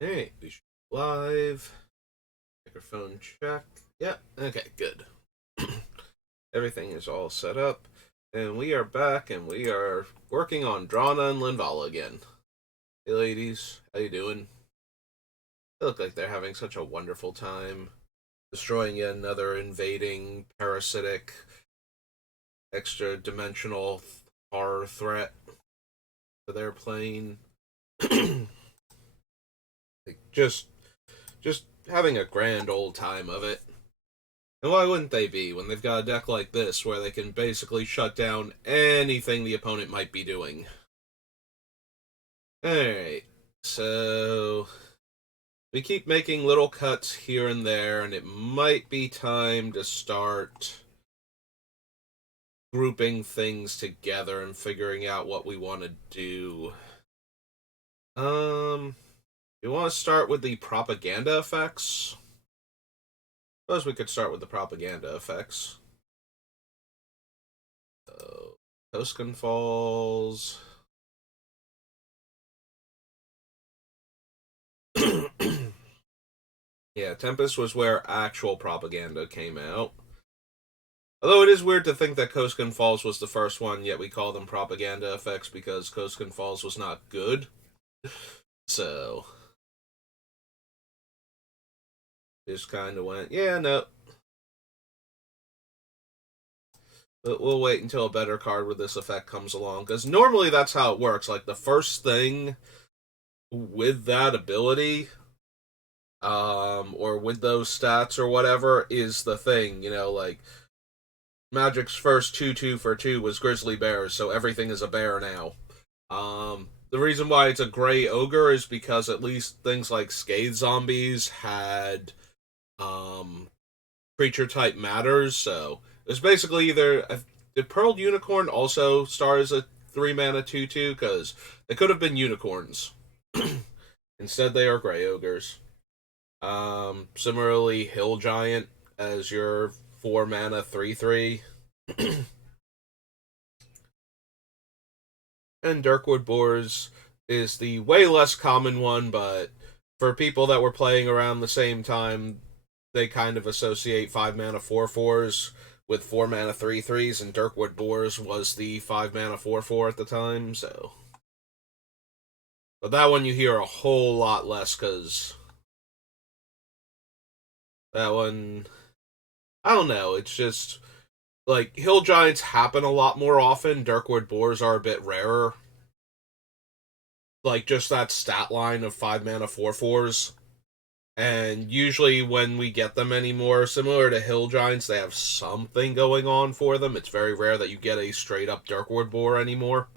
Hey, we should be live. Microphone check. Yeah, okay, good. Everything is all set up. And we are back and we are working on Drana and Linvala again. Hey ladies, how you doing? They look like they're having such a wonderful time. Destroying yet another invading, parasitic, extra dimensional horror threat to their plane. like just having a grand old time of it. And why wouldn't they be when they've got a deck like this where they can basically shut down anything the opponent might be doing? Alright, so we keep making little cuts here and there, and it might be time to start grouping things together and figuring out what we want to do. Um, you want to start with the propaganda effects? Suppose we could start with the propaganda effects. So, Toscan Falls. Yeah, Tempest was where actual propaganda came out. Although it is weird to think that Koskin Falls was the first one, yet we call them propaganda effects because Koskin Falls was not good. So, just kind of went, yeah, no. But we'll wait until a better card with this effect comes along. Because normally that's how it works. Like, the first thing with that ability, or with those stats or whatever, is the thing. Like, Magic's first 2/2 for 2 was Grizzly Bears, so everything is a bear now. The reason why it's a gray ogre is because at least things like Scathe Zombies had um, creature type matters, so it's basically either. Did Pearl Unicorn also start as a 3 mana 2/2? Because they could have been unicorns. Instead, they are gray ogres. Similarly, Hill Giant as your 4 mana 3/3. And Dirkwood Boars is the way less common one, but for people that were playing around the same time, they kind of associate 5 mana 4/4s with 4 mana 3/3s, and Dirkwood Boars was the 5 mana 4/4 at the time, so. But that one you hear a whole lot less because that one, I don't know, it's just like Hill Giants happen a lot more often. Dirkwood Boars are a bit rarer. Like just that stat line of 5 mana 4/4s. And usually when we get them anymore, similar to Hill Giants, they have something going on for them. It's very rare that you get a straight up Darkwood Boar anymore.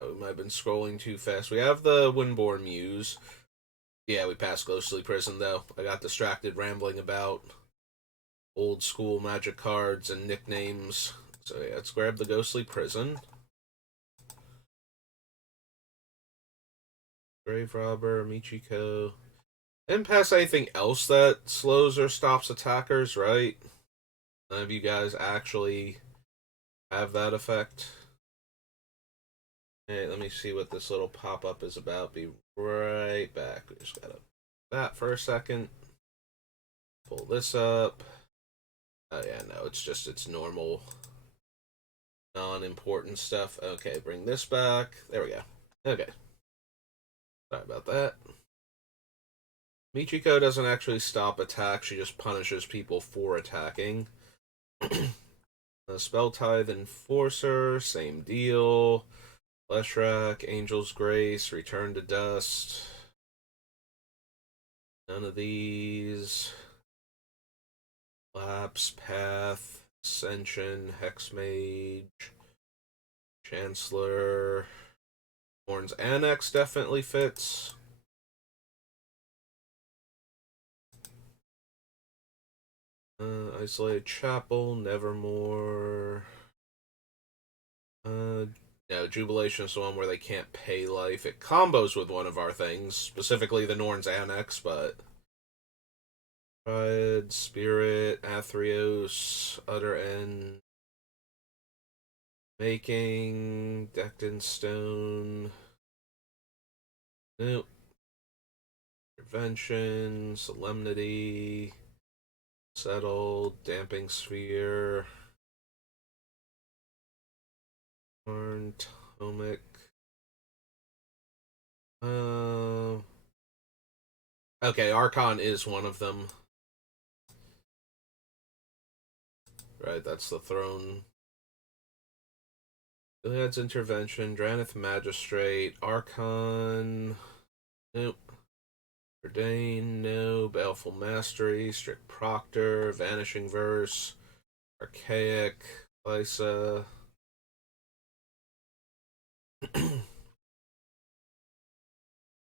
Oh, we might have been scrolling too fast. We have the Windborn Muse. Yeah, we passed Ghostly Prison though. I got distracted rambling about old school magic cards and nicknames. So yeah, let's grab the Ghostly Prison. Grave Robber, Michiko. Didn't pass anything else that slows or stops attackers, right? None of you guys actually have that effect. Hey, let me see what this little pop up is about. Be right back. We just gotta that for a second. Pull this up. Oh yeah, no, it's normal, non-important stuff. Okay, bring this back. There we go. Okay, sorry about that. Michiko doesn't actually stop attacks. She just punishes people for attacking. Spell Tithe Enforcer, same deal. Leshrac, Angel's Grace, Return to Dust. None of these. Lapse, Path, Ascension, Hexmage, Chancellor. Horn's Annex definitely fits. Isolated Chapel, Nevermore. No, Jubilation is the one where they can't pay life. It combos with one of our things, specifically the Norn's Annex, but Pride, Spirit, Athreos, Utter End, Making, Decked in Stone. Nope. Intervention, Solemnity, Settled, Damping Sphere, Arn, Tomic. Okay, Archon is one of them. Right, that's the throne. Iliad's Intervention, Draneth Magistrate, Archon. Nope. Ordain, no. Baleful Mastery, Strict Proctor, Vanishing Verse, Archaic, Lysa.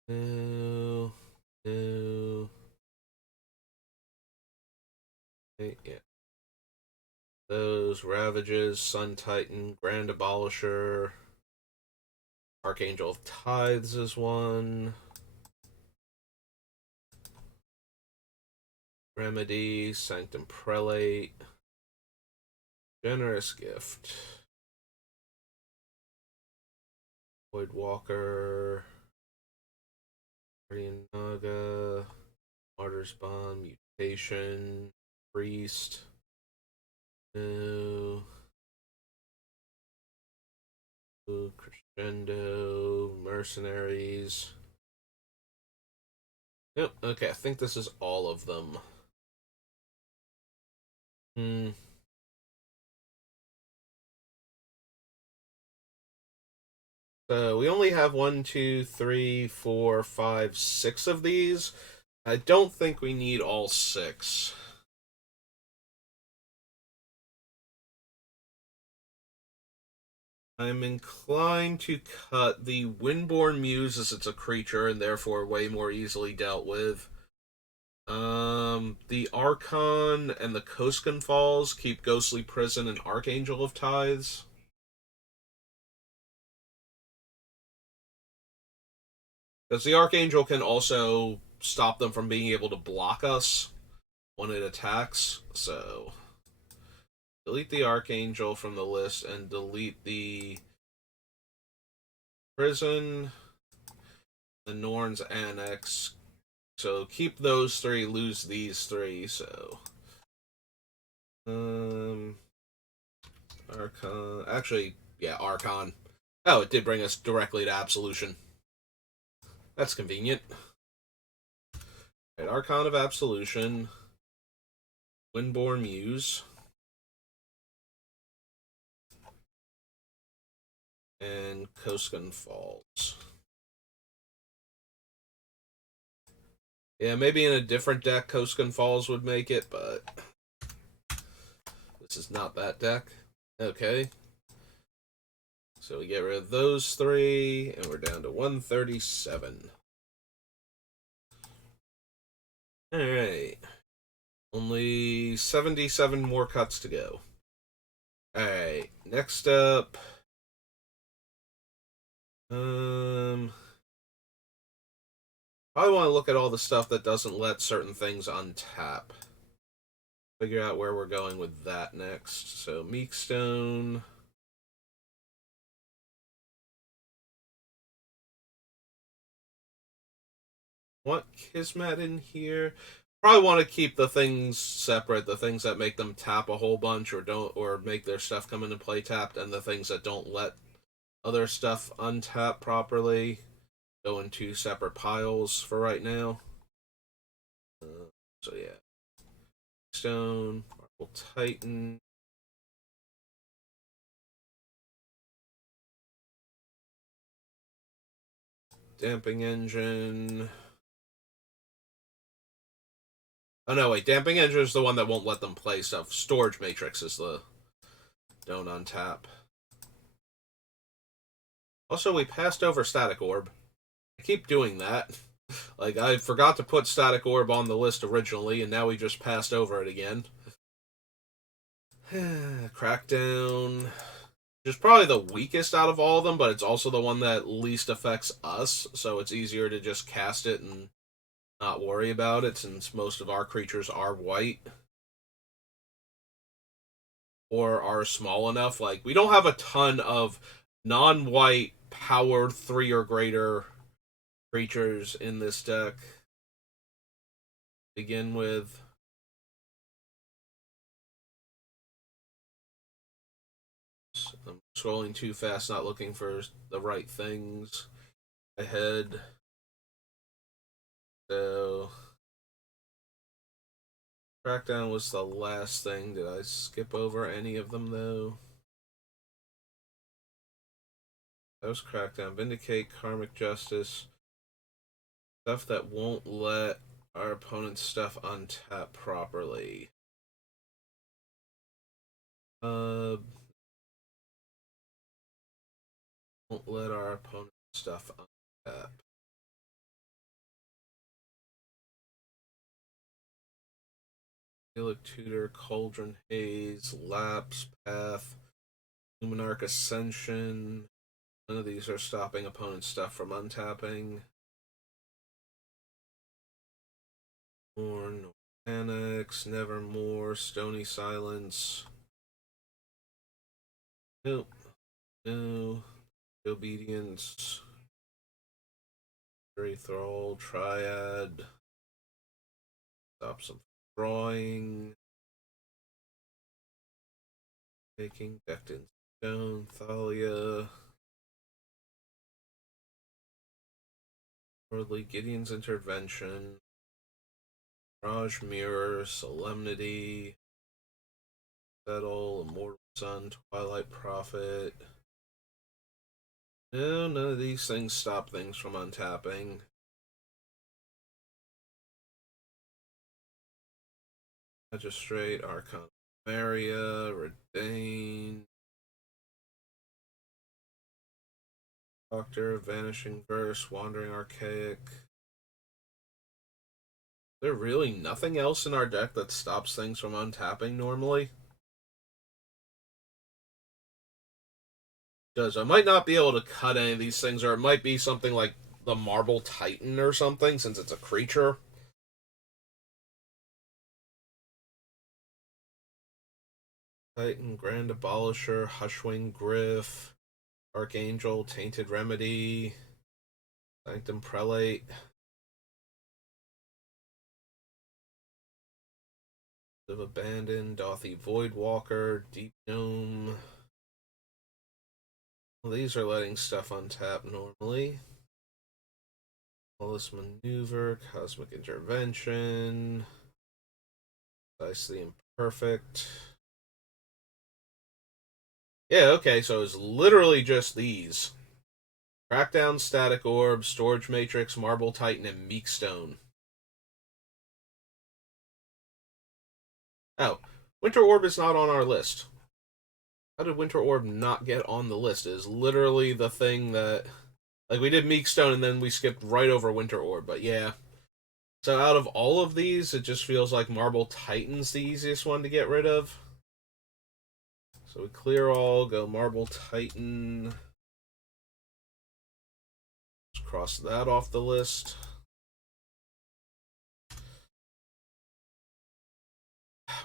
No. No. Yeah. Those Ravages, Sun Titan, Grand Abolisher, Archangel of Tithes is one. Remedy, Sanctum Prelate, Generous Gift, Void Walker, Guardian Naga, Martyr's Bond, Mutation, Priest, no. Crescendo, Mercenaries. Yep, okay, I think this is all of them. So we only have 1, 2, 3, 4, 5, 6 of these. I don't think we need all 6. I'm inclined to cut the Windborn Muse as it's a creature and therefore way more easily dealt with. The Archon and the Koskan Falls keep Ghostly Prison and Archangel of Tithes. Because the Archangel can also stop them from being able to block us when it attacks. So, delete the Archangel from the list and delete the Prison, the Norn's Annex. So, keep those 3, lose these 3. So, Archon. Actually, yeah, Archon. Oh, it did bring us directly to Absolution. That's convenient. Right, Archon of Absolution, Windborn Muse, and Koskan Falls. Yeah, maybe in a different deck, Koskan Falls would make it, but this is not that deck. Okay. So we get rid of those 3, and we're down to 137. Alright. Only 77 more cuts to go. Alright, next up. Probably want to look at all the stuff that doesn't let certain things untap. Figure out where we're going with that next. So, Meekstone. Want Kismet in here? Probably want to keep the things separate. The things that make them tap a whole bunch or don't, or make their stuff come into play tapped, and the things that don't let other stuff untap properly go in 2 separate piles for right now. So yeah, Stone, Marble Titan. Damping Engine. Oh no, wait, Damping Engine is the one that won't let them play stuff. Storage Matrix is the don't untap. Also, we passed over Static Orb. I keep doing that. Like, I forgot to put Static Orb on the list originally, and now we just passed over it again. Crackdown. Which is probably the weakest out of all of them, but it's also the one that least affects us, so it's easier to just cast it and not worry about it, since most of our creatures are white. Or are small enough. Like, we don't have a ton of non-white power 3 or greater creatures in this deck. Begin with. I'm scrolling too fast, not looking for the right things ahead. So, Crackdown was the last thing. Did I skip over any of them, though? That was Crackdown. Vindicate, Karmic Justice. Stuff that won't let our opponent's stuff untap properly. Won't let our opponent's stuff untap. Helix Tutor, Cauldron Haze, Lapse, Path, Luminarch Ascension. None of these are stopping opponent's stuff from untapping. Morn, Annex, Nevermore, Stony Silence. Nope. No. Obedience. Free Thrall, Triad. Stop some drawing. Taking, Decked in Stone, Thalia. Worldly Gideon's Intervention. Mirage Mirror, Solemnity. Settle, Immortal Sun, Twilight Prophet. No, none of these things stop things from untapping. Magistrate, Archon Maria, Redain. Doctor, Vanishing Verse, Wandering Archaic. Is there really nothing else in our deck that stops things from untapping normally? Because I might not be able to cut any of these things, or it might be something like the Marble Titan or something, since it's a creature. Titan, Grand Abolisher, Hushwing Griff, Archangel, Tainted Remedy, Sanctum Prelate. Of Abandon, Dothy Voidwalker, Deep Gnome. Well, these are letting stuff untap normally. Flawless Maneuver, Cosmic Intervention, Dice the Imperfect. Yeah, okay, so it's literally just these. Crackdown, Static Orb, Storage Matrix, Marble Titan, and Meekstone. Oh, Winter Orb is not on our list. How did Winter Orb not get on the list? It is literally the thing that... Like, we did Meekstone and then we skipped right over Winter Orb, but yeah. So out of all of these, it just feels like Marble Titan's the easiest one to get rid of. So we clear all, go Marble Titan. Let's cross that off the list.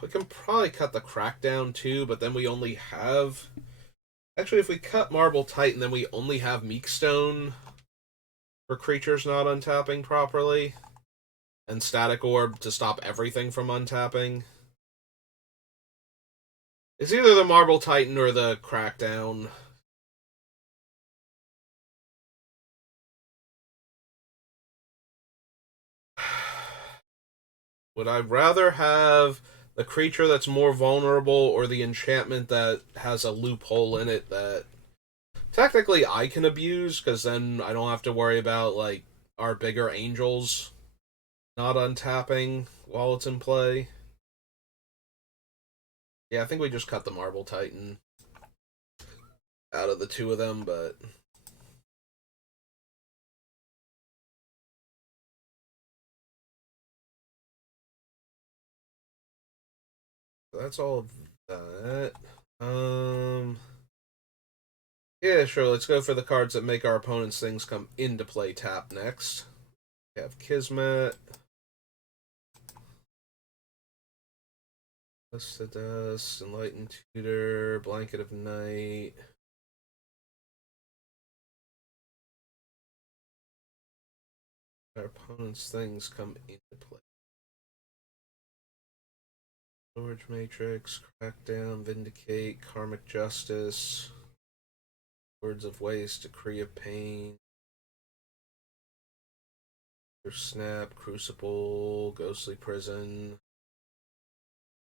We can probably cut the Crackdown too, but then we only have... Actually, if we cut Marble Titan, then we only have Meekstone for creatures not untapping properly. And Static Orb to stop everything from untapping. It's either the Marble Titan or the Crackdown. Would I rather have the creature that's more vulnerable or the enchantment that has a loophole in it that technically I can abuse, because then I don't have to worry about, like, our bigger angels not untapping while it's in play? Yeah, I think we just cut the Marble Titan out of the two of them, but... That's all of that. Yeah, sure, let's go for the cards that make our opponent's things come into play tap next. We have Kismet. Dust to Dust, Enlightened Tutor, Blanket of Night. Our opponent's things come into play. Storage Matrix, Crackdown, Vindicate, Karmic Justice, Words of Waste, Decree of Pain, Snap, Crucible, Ghostly Prison.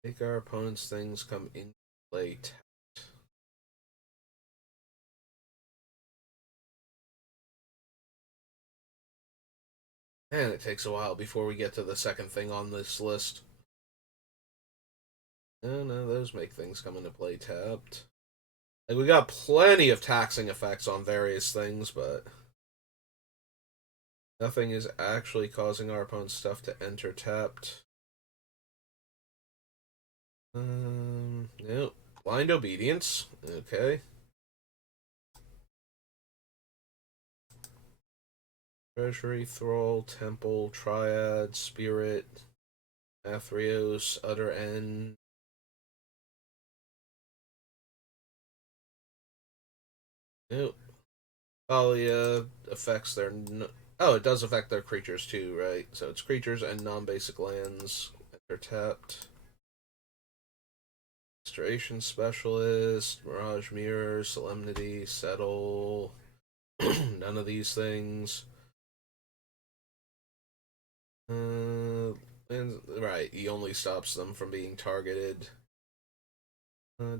Make our opponent's things come into play. And it takes a while before we get to the second thing on this list. No, those make things come into play tapped. Like, we got plenty of taxing effects on various things, but nothing is actually causing our opponent's stuff to enter tapped. Nope. Blind Obedience. Okay. Treasury, Thrall, Temple, Triad, Spirit, Athreos, Utter End. Nope. Thalia affects their... Oh, it does affect their creatures too, right? So it's creatures and non-basic lands. Enter tapped. Restoration Specialist, Mirage Mirror, Solemnity, Settle. None of these things. Right, he only stops them from being targeted.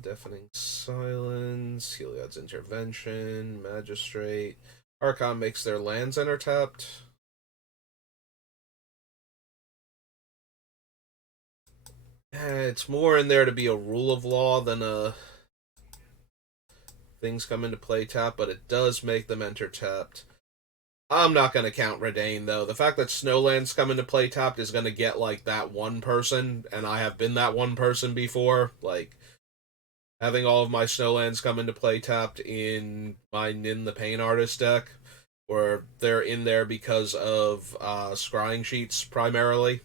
Deafening Silence, Heliod's Intervention, Magistrate. Archon makes their lands enter tapped. It's more in there to be a rule of law than a things come into play tap, but it does make them enter tapped. I'm not going to count Redain, though. The fact that Snowlands come into play tapped is going to get, like, that one person, and I have been that one person before. Like, having all of my Snowlands come into play tapped in my Nin the Pain Artist deck, where they're in there because of scrying sheets, primarily.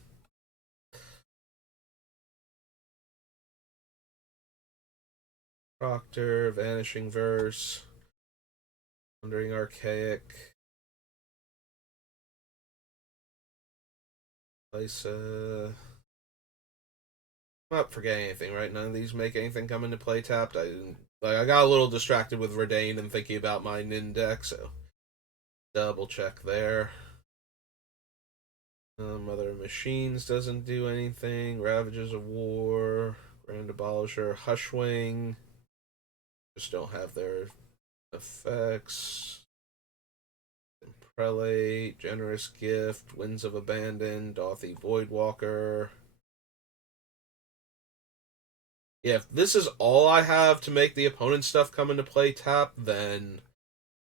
Proctor, Vanishing Verse, Wandering Archaic, Lysa. I'm not forgetting anything, right? None of these make anything come into play tapped. I got a little distracted with Redain and thinking about my Nin deck, so double check there. Mother of Machines doesn't do anything. Ravages of War, Grand Abolisher, Hushwing. Just don't have their effects. Prelate, Generous Gift, Winds of Abandon, Dothy Voidwalker. Yeah, if this is all I have to make the opponent's stuff come into play tap, then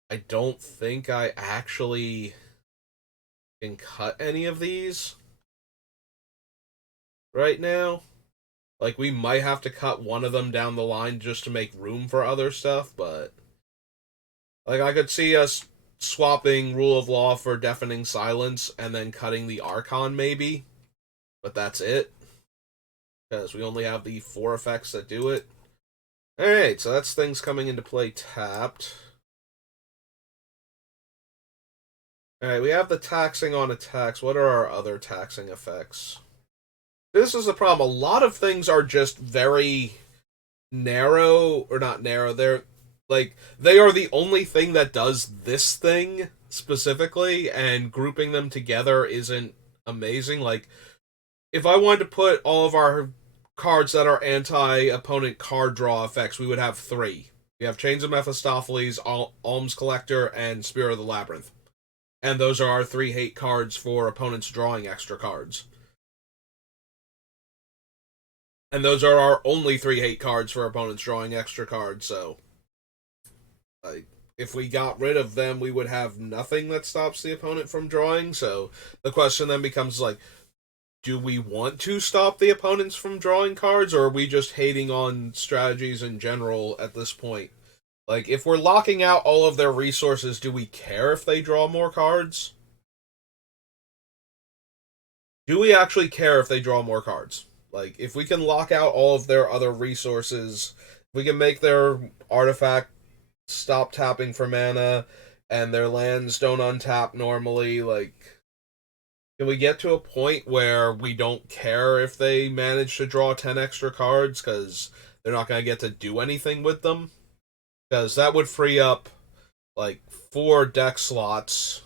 I don't think I actually can cut any of these right now. Like, we might have to cut one of them down the line just to make room for other stuff, but like, I could see us swapping Rule of Law for Deafening Silence and then cutting the Archon, maybe. But that's it. Because we only have the 4 effects that do it. Alright, so that's things coming into play tapped. Alright, we have the taxing on attacks. What are our other taxing effects? This is the problem. A lot of things are just very narrow, or not narrow. They're like, they are the only thing that does this thing specifically, and grouping them together isn't amazing. Like, if I wanted to put all of our cards that are anti-opponent card draw effects, we would have 3. We have Chains of Mephistopheles, Alms Collector, and Spear of the Labyrinth. And those are our 3 hate cards for opponents drawing extra cards. And those are our only 3 hate cards for opponents drawing extra cards, so like, if we got rid of them, we would have nothing that stops the opponent from drawing. So the question then becomes, like, do we want to stop the opponents from drawing cards, or are we just hating on strategies in general at this point? Like, if we're locking out all of their resources, do we care if they draw more cards? Do we actually care if they draw more cards? Like, if we can lock out all of their other resources, we can make their artifact stop tapping for mana, and their lands don't untap normally, like, Can we get to a point where we don't care if they manage to draw 10 extra cards because they're not going to get to do anything with them? Because that would free up like 4 deck slots,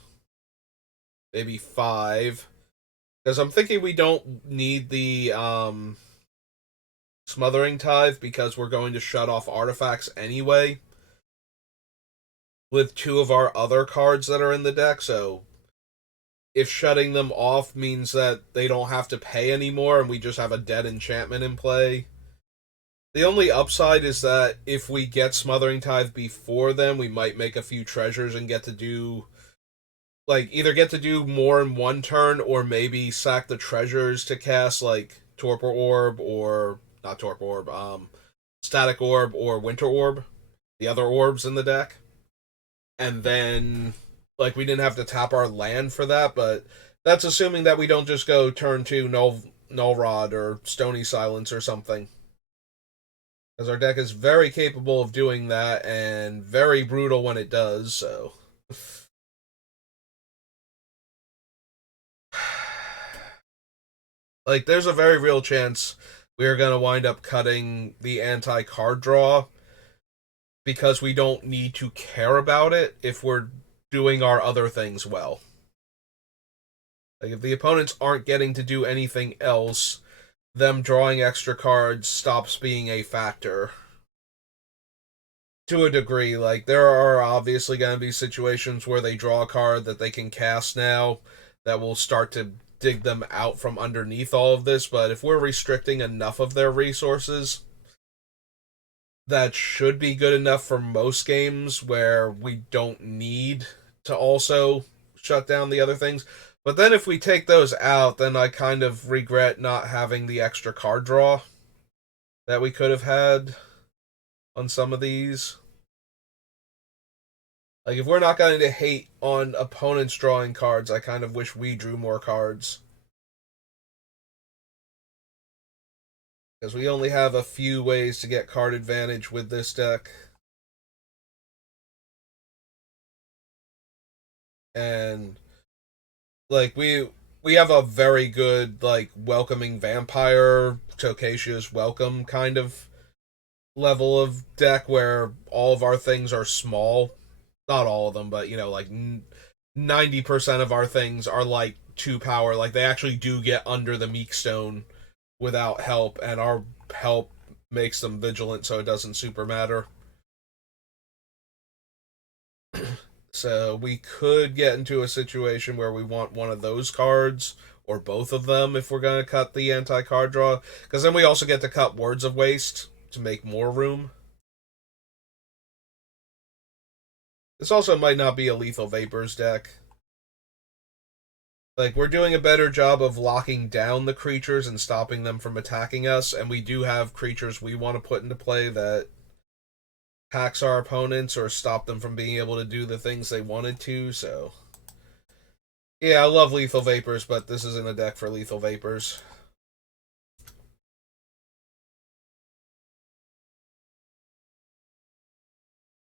maybe 5. Because I'm thinking we don't need the Smothering Tithe because we're going to shut off artifacts anyway with 2 of our other cards that are in the deck. So if shutting them off means that they don't have to pay anymore and we just have a dead enchantment in play. The only upside is that if we get Smothering Tithe before then, we might make a few treasures and get to do like either get to do more in one turn or maybe sack the treasures to cast like Torpor Orb or not Torpor Orb, Static Orb or Winter Orb, the other orbs in the deck. And then like we didn't have to tap our land for that, but that's assuming that we don't just go turn 2 Null Rod or Stony Silence or something. Because our deck is very capable of doing that and very brutal when it does, so like there's a very real chance we're going to wind up cutting the anti-card draw because we don't need to care about it if we're doing our other things well. Like if the opponents aren't getting to do anything else, them drawing extra cards stops being a factor. To a degree, like there are obviously going to be situations where they draw a card that they can cast now that will start to dig them out from underneath all of this, but if we're restricting enough of their resources, that should be good enough for most games where we don't need to also shut down the other things. But then if we take those out, then I kind of regret not having the extra card draw that we could have had on some of these. Like, if we're not going to hate on opponents drawing cards, I kind of wish we drew more cards. Because we only have a few ways to get card advantage with this deck. And, like, we have a very good, like, welcoming vampire, Tokashia's welcome kind of level of deck where all of our things are small. Not all of them, but, you know, like 90% of our things are, like, 2 power. Like, they actually do get under the Meekstone without help, and our help makes them vigilant, so it doesn't super matter. So we could get into a situation where we want one of those cards or both of them if we're going to cut the anti-card draw, because then we also get to cut Words of Waste to make more room. This also might not be a Lethal Vapors deck. Like, we're doing a better job of locking down the creatures and stopping them from attacking us, and we do have creatures we want to put into play that tax our opponents or stop them from being able to do the things they wanted to, so... Yeah, I love Lethal Vapors, but this isn't a deck for Lethal Vapors.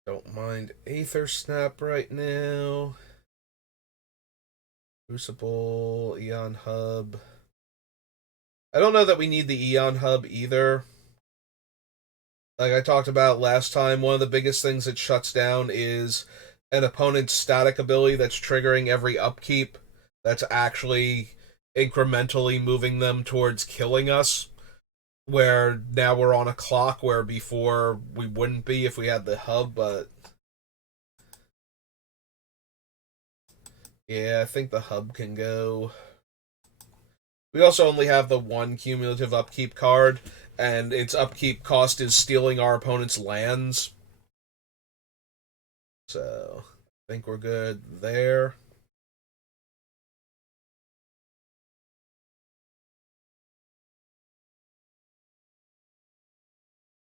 Don't mind Aether Snap right now. Crucible, Eon Hub. I don't know that we need the Eon Hub either. Like I talked about last time, one of the biggest things that shuts down is an opponent's static ability that's triggering every upkeep that's actually incrementally moving them towards killing us. Where now we're on a clock where before we wouldn't be if we had the hub, but yeah, I think the hub can go. We also only have the one cumulative upkeep card, and its upkeep cost is stealing our opponent's lands. So, I think we're good there.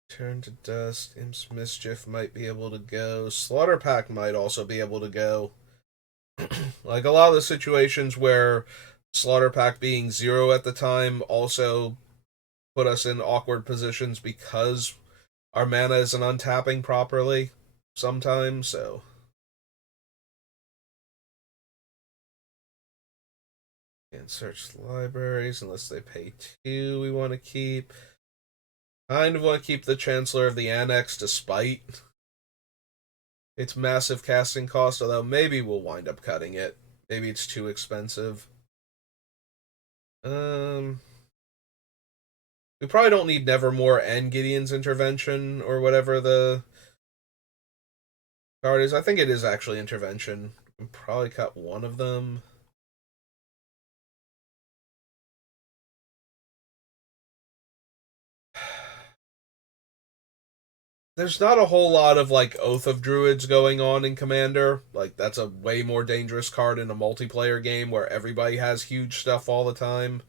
Turn to Dust, Imp's Mischief might be able to go. Slaughter Pack might also be able to go. Like a lot of the situations where Slaughter Pack being 0 at the time also put us in awkward positions because our mana isn't untapping properly sometimes, so... And search libraries unless they pay 2 we want to keep. Kind of want to keep the Chancellor of the Annex despite its massive casting cost, although maybe we'll wind up cutting it. Maybe it's too expensive. We probably don't need Nevermore and Gideon's Intervention or whatever the card is. I think it is actually Intervention. We'll probably cut one of them. There's not a whole lot of like Oath of Druids going on in Commander. Like that's a way more dangerous card in a multiplayer game where everybody has huge stuff all the time.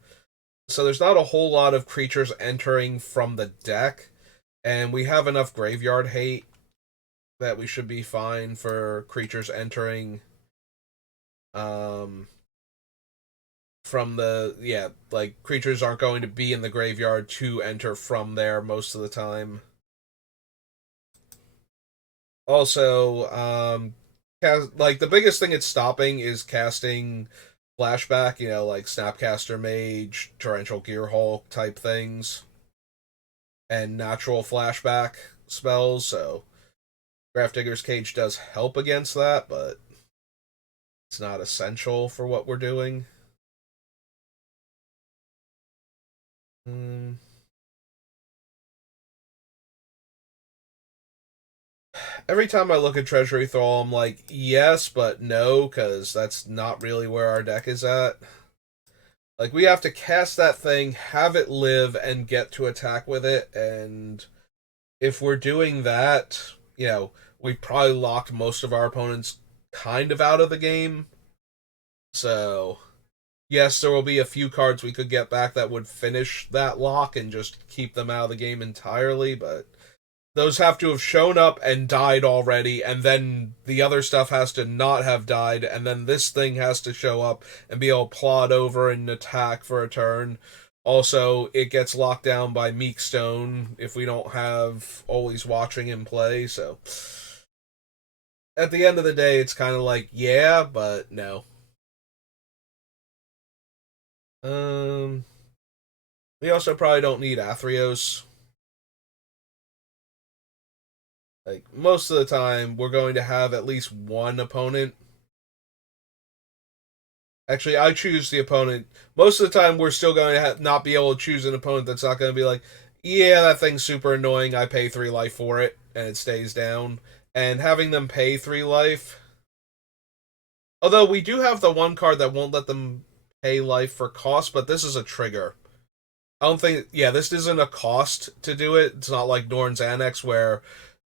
So there's not a whole lot of creatures entering from the deck, and we have enough graveyard hate that we should be fine for creatures entering from the like creatures aren't going to be in the graveyard to enter from there most of the time. Also, like the biggest thing it's stopping is casting flashback, like Snapcaster Mage, Torrential Gearhulk type things, and natural flashback spells. So Grafdigger's Cage does help against that, but it's not essential for what we're doing. Every time I look at Treasury Thrall, I'm like, yes, but no, because that's not really where our deck is at. Like, we have to cast that thing, have it live, and get to attack with it, and if we're doing that, we probably locked most of our opponents kind of out of the game. So, yes, there will be a few cards we could get back that would finish that lock and just keep them out of the game entirely, but those have to have shown up and died already, and then the other stuff has to not have died, and then this thing has to show up and be able to plod over and attack for a turn. Also, it gets locked down by Meekstone if we don't have Always Watching in play, so at the end of the day, it's kind of like, yeah, but no. We also probably don't need Athreos. Like, most of the time, we're going to have at least one opponent. Actually, I choose the opponent. Most of the time, we're still going to not be able to choose an opponent that's not going to be like, yeah, that thing's super annoying. I pay 3 life for it, and it stays down. And having them pay 3 life. Although we do have the one card that won't let them pay life for cost, but this is a trigger. I don't think, this isn't a cost to do it. It's not like Norn's Annex where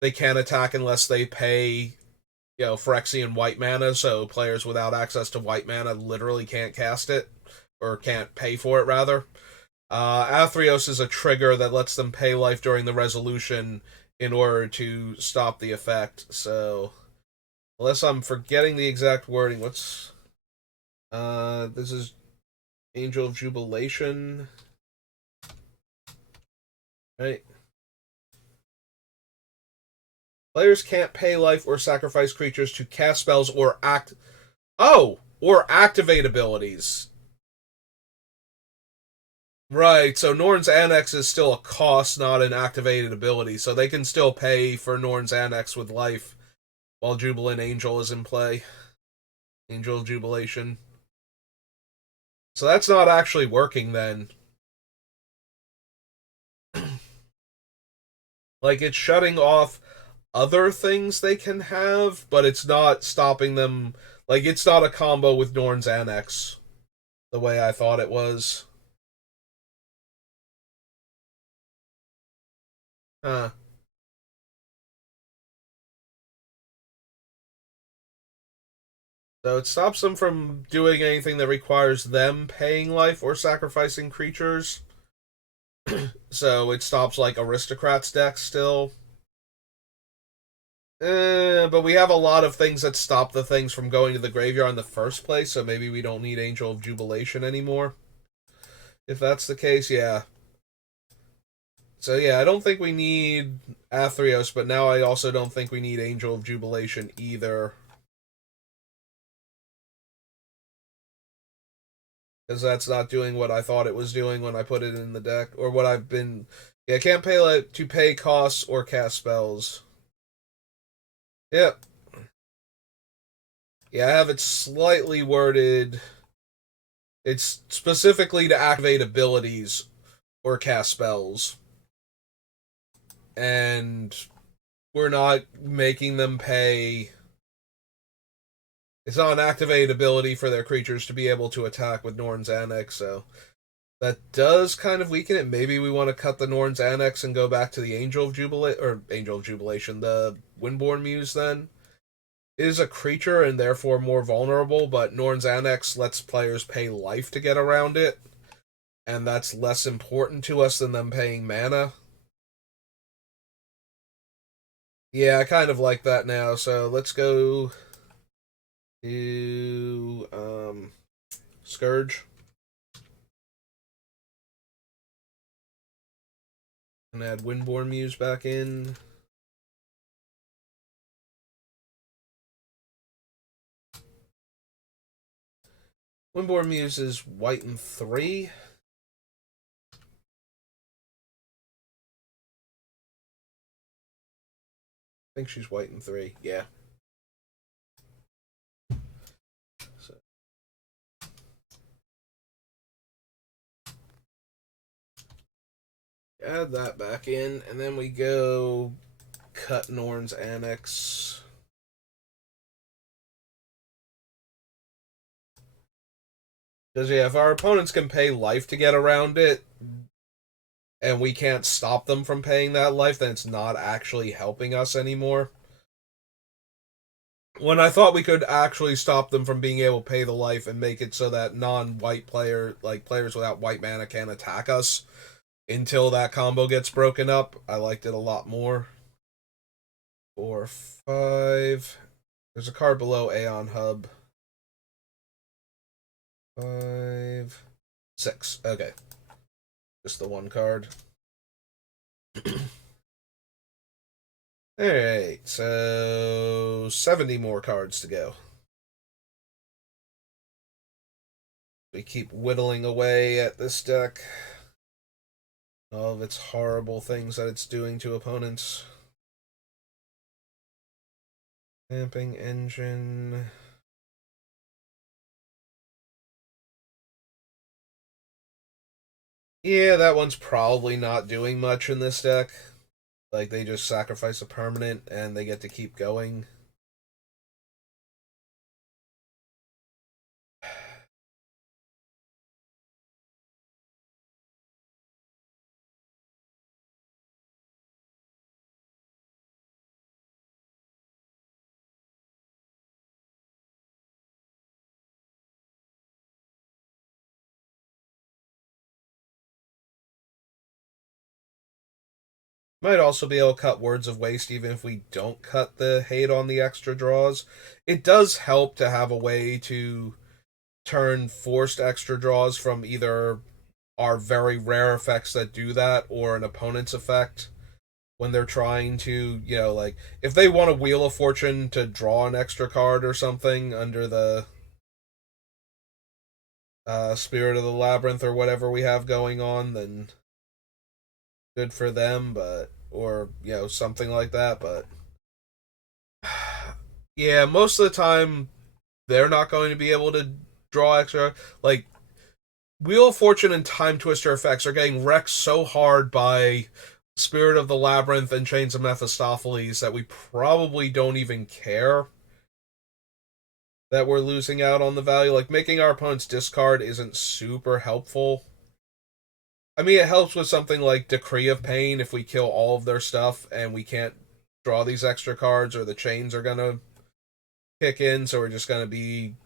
they can't attack unless they pay, Phyrexian white mana, so players without access to white mana literally can't cast it, or can't pay for it, rather. Athreos is a trigger that lets them pay life during the resolution in order to stop the effect, so unless I'm forgetting the exact wording, this is Angel of Jubilation, right? Players can't pay life or sacrifice creatures to cast spells or activate abilities. Right, so Norn's Annex is still a cost, not an activated ability, so they can still pay for Norn's Annex with life while Jubilant Angel is in play. Angel of Jubilation. So that's not actually working then. Like, it's shutting off other things they can have, but it's not stopping them. Like, it's not a combo with Norn's Annex the way I thought it was. Huh. So it stops them from doing anything that requires them paying life or sacrificing creatures. So it stops like Aristocrats decks still. But we have a lot of things that stop the things from going to the graveyard in the first place, so maybe we don't need Angel of Jubilation anymore. If that's the case, yeah. So yeah, I don't think we need Athreos, but now I also don't think we need Angel of Jubilation either. because that's not doing what I thought it was doing when I put it in the deck, or what I've been. Yeah, I can't pay to pay costs or cast spells. Yep. Yeah, I have it slightly worded. It's specifically to activate abilities or cast spells. And we're not making them pay. It's not an activated ability for their creatures to be able to attack with Norn's Annex, so that does kind of weaken it. Maybe we want to cut the Norn's Annex and go back to the Angel of Jubilation, the Windborn Muse then. It is a creature and therefore more vulnerable, but Norn's Annex lets players pay life to get around it, and that's less important to us than them paying mana. Yeah, I kind of like that now, so let's go to Scourge. And add Windborn Muse back in. Windborn Muse is white and 3. I think she's white and 3. Yeah. So. Add that back in, and then we go cut Norn's Annex. Because, yeah, if our opponents can pay life to get around it, and we can't stop them from paying that life, then it's not actually helping us anymore. When I thought we could actually stop them from being able to pay the life and make it so that non-white players without white mana can attack us until that combo gets broken up, I liked it a lot more. 4, 5. There's a card below Aeon Hub. 5, 6. Okay. Just the one card. Alright, so 70 more cards to go. We keep whittling away at this deck. All of its horrible things that it's doing to opponents. Stamping Engine. Yeah, that one's probably not doing much in this deck. Like, they just sacrifice a permanent and they get to keep going. Might also be able to cut Words of Waste even if we don't cut the hate on the extra draws. It does help to have a way to turn forced extra draws from either our very rare effects that do that or an opponent's effect when they're trying to, like, if they want a Wheel of Fortune to draw an extra card or something under the Spirit of the Labyrinth or whatever we have going on, then good for them, but, or, something like that, but yeah, most of the time they're not going to be able to draw extra. Like, Wheel of Fortune and Time Twister effects are getting wrecked so hard by Spirit of the Labyrinth and Chains of Mephistopheles that we probably don't even care that we're losing out on the value. Like, making our opponents discard isn't super helpful. I mean, it helps with something like Decree of Pain if we kill all of their stuff and we can't draw these extra cards, or the chains are gonna kick in, so we're just gonna be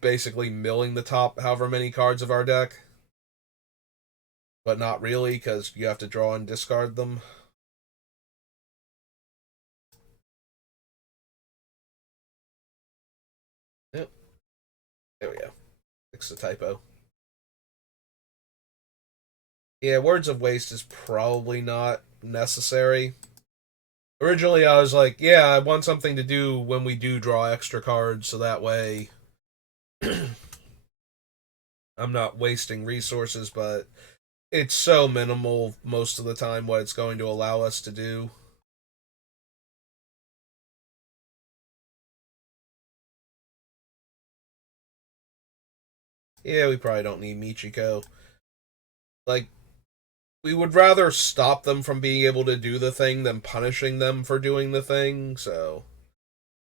basically milling the top however many cards of our deck. But not really, because you have to draw and discard them. Yep. There we go. Fix the typo. Yeah, Words of Waste is probably not necessary. Originally, I was like, yeah, I want something to do when we do draw extra cards, so that way I'm not wasting resources, but it's so minimal most of the time what it's going to allow us to do. Yeah, we probably don't need Michiko. Like, we would rather stop them from being able to do the thing than punishing them for doing the thing, so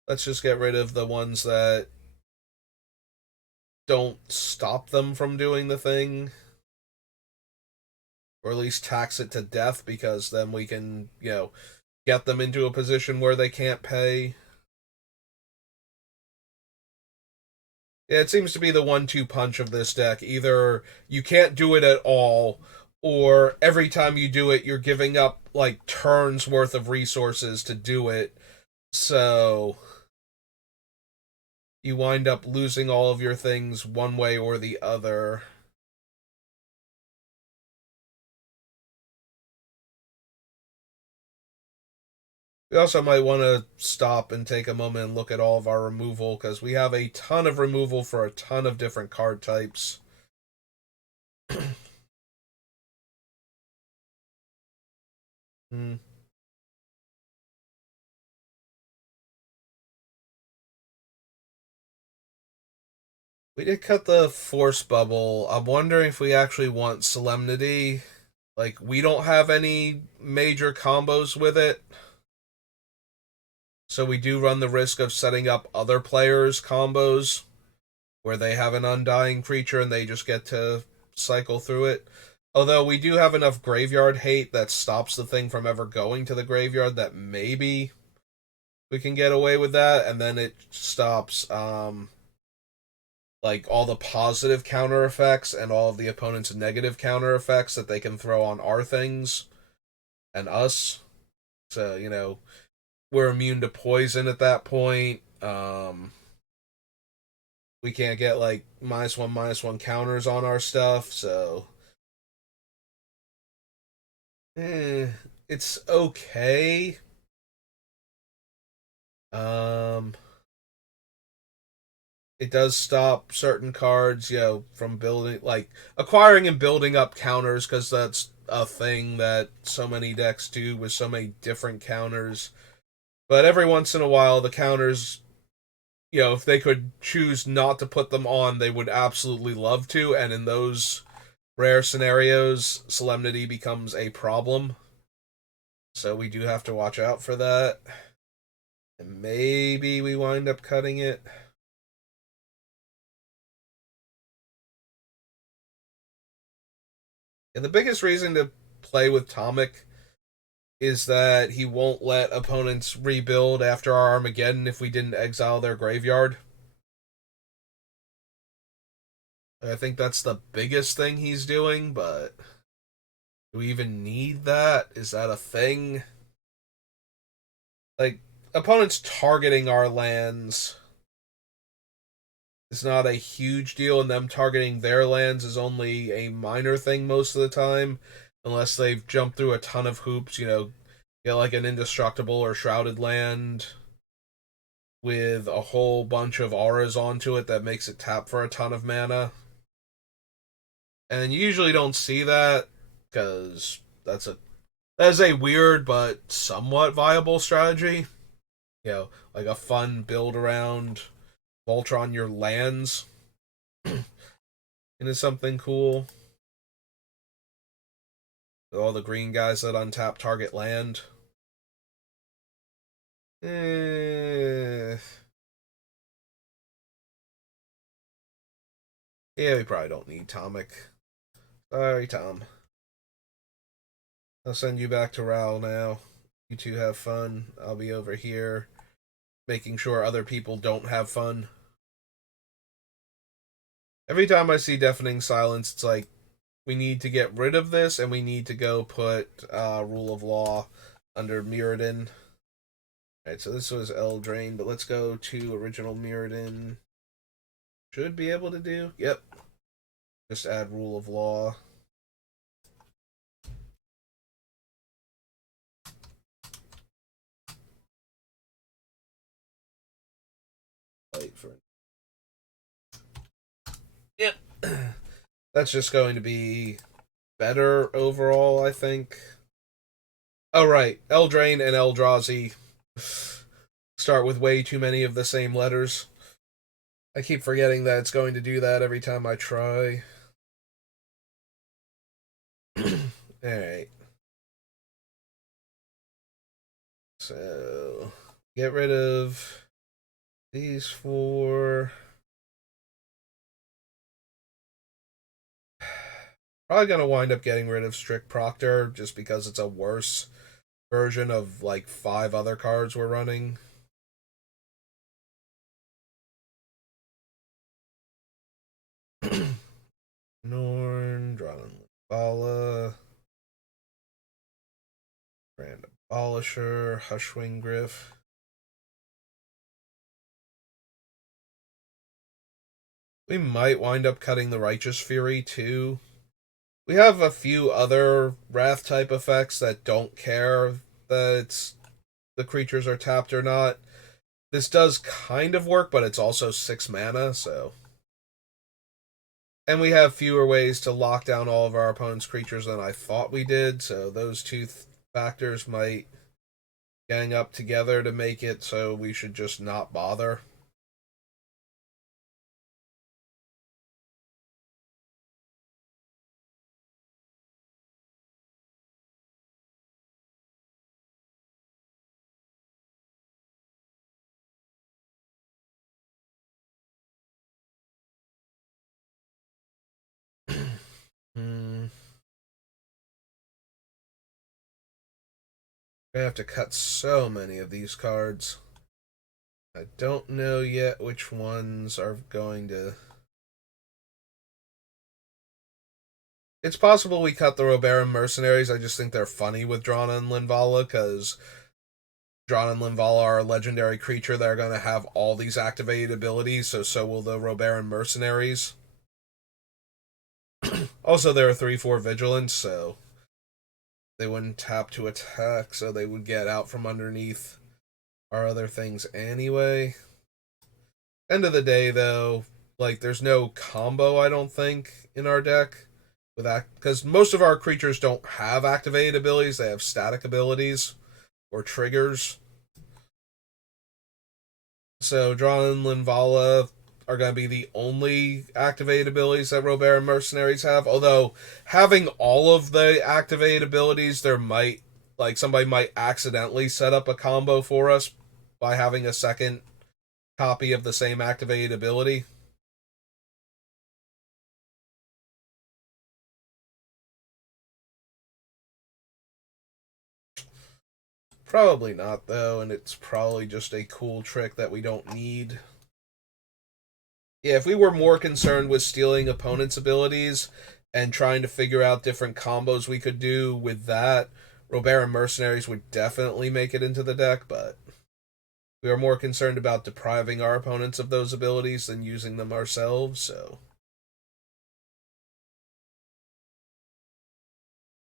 let's just get rid of the ones that don't stop them from doing the thing. Or at least tax it to death, because then we can, get them into a position where they can't pay. Yeah, it seems to be the 1-2 punch of this deck. Either you can't do it at all, or every time you do it, you're giving up, like, turns worth of resources to do it. So you wind up losing all of your things one way or the other. We also might want to stop and take a moment and look at all of our removal, because we have a ton of removal for a ton of different card types. Hmm. We did cut the force bubble. I'm wondering if we actually want solemnity. Like, we don't have any major combos with it, so we do run the risk of setting up other players' combos where they have an undying creature and they just get to cycle through it. Although we do have enough graveyard hate that stops the thing from ever going to the graveyard that maybe we can get away with that, and then it stops like all the positive counter effects and all of the opponent's negative counter effects that they can throw on our things and us. So, we're immune to poison at that point. We can't get like -1/-1 counters on our stuff, so it's okay. Um, it does stop certain cards, from building, like, acquiring and building up counters, because that's a thing that so many decks do with so many different counters. But every once in a while, the counters, if they could choose not to put them on, they would absolutely love to. And in those rare scenarios, Solemnity becomes a problem. So we do have to watch out for that. And maybe we wind up cutting it. And the biggest reason to play with Tomic is that he won't let opponents rebuild after our Armageddon if we didn't exile their graveyard. I think that's the biggest thing he's doing, but do we even need that? Is that a thing? Like, opponents targeting our lands is not a huge deal, and them targeting their lands is only a minor thing most of the time, unless they've jumped through a ton of hoops, get like an indestructible or shrouded land with a whole bunch of auras onto it that makes it tap for a ton of mana. And you usually don't see that, because that's a weird but somewhat viable strategy. Like a fun build around Voltron your lands into something cool. All the green guys that untap target land. Eh, yeah, we probably don't need Tomic. Sorry, Tom. I'll send you back to Ral now. You two have fun. I'll be over here making sure other people don't have fun. Every time I see Deafening Silence, it's like, we need to get rid of this, and we need to go put Rule of Law under Mirrodin. Alright, so this was Eldraine, but let's go to original Mirrodin. Should be able to do. Yep. Just add Rule of Law. Wait for it. Yep. That's just going to be better overall, I think. Oh, right. Eldraine and Eldrazi start with way too many of the same letters. I keep forgetting that it's going to do that every time I try. Alright. So, get rid of these four. Probably gonna wind up getting rid of Strict Proctor just because it's a worse version of like 5 other cards we're running. Norn, Drana and Linvala, Grand Abolisher, Hushwing Griff. We might wind up cutting the Righteous Fury too. We have a few other Wrath type effects that don't care that it's the creatures are tapped or not. This does kind of work, but it's also 6 mana, so. And we have fewer ways to lock down all of our opponent's creatures than I thought we did, so those two factors might gang up together to make it so we should just not bother. Hmm. I have to cut so many of these cards. I don't know yet which ones are going to. It's possible we cut the Robaran Mercenaries. I just think they're funny with Drana and Linvala because Drana and Linvala are a legendary creature that are going to have all these activated abilities, so will the Robaran Mercenaries. Also, they're a 3/4 Vigilance, so they wouldn't tap to attack, so they would get out from underneath our other things anyway. End of the day, though, like there's no combo. I don't think in our deck with that because most of our creatures don't have activated abilities. They have static abilities or triggers. So Drana and Linvala are going to be the only activated abilities that Robaran Mercenaries have. Although having all of the activated abilities, there might like somebody might accidentally set up a combo for us by having a second copy of the same activated ability. Probably not though, and it's probably just a cool trick that we don't need. Yeah, if we were more concerned with stealing opponents' abilities and trying to figure out different combos we could do with that, Robert and Mercenaries would definitely make it into the deck, but we are more concerned about depriving our opponents of those abilities than using them ourselves, so.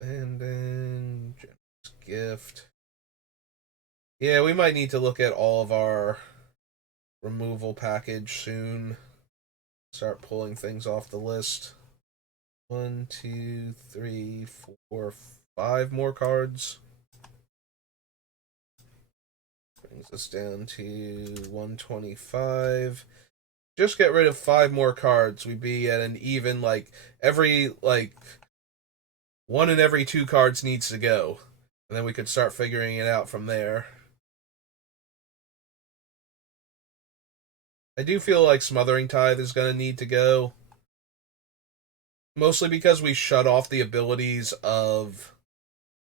And then gift. Yeah, we might need to look at all of our removal package soon. Start pulling things off the list. 1, 2, 3, 4, 5 more cards. Brings us down to 125. Just get rid of 5 more cards. We'd be at an even, like, every, like, 1 in every 2 cards needs to go. And then we could start figuring it out from there. I do feel like Smothering Tithe is going to need to go. Mostly because we shut off the abilities of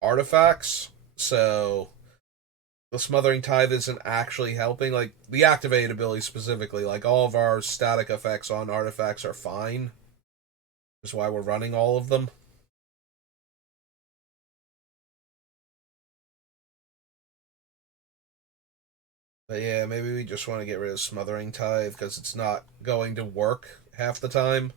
artifacts. So the Smothering Tithe isn't actually helping. Like, the activated ability specifically, like, all of our static effects on artifacts are fine. That's why we're running all of them. But yeah, maybe we just want to get rid of Smothering Tithe because it's not going to work half the time.